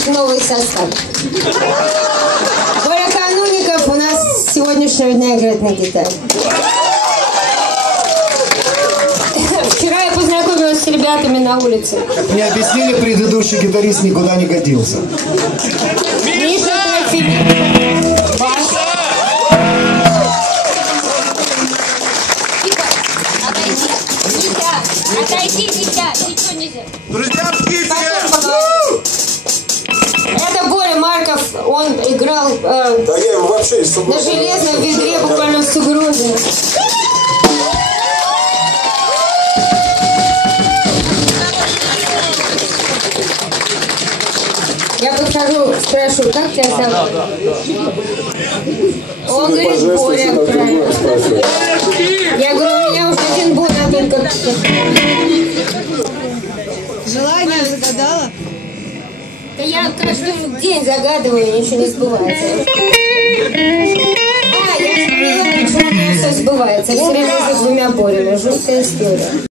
наш новый состав. Боря Канунников у нас с сегодняшнего дня играет на гитаре. Вчера я познакомилась с ребятами на улице. Мне объяснили, предыдущий гитарист никуда не годился. Миша Трофимов. Отойди, нельзя, ничего нельзя. Друзья, птицы! Это Боря Марков, он играл Да я его вообще из на железном ведре, буквально с угрозой. Я подхожу, спрашиваю, как тебя зовут? Он говорит, Боря, правильно. Я говорю, у меня уже один Боря, а только... Желание загадала? Да я каждый день загадываю, ничего не сбывается. Я же поняла, почему у меня все сбывается. Я все время за двумя Борями. Жуткая история.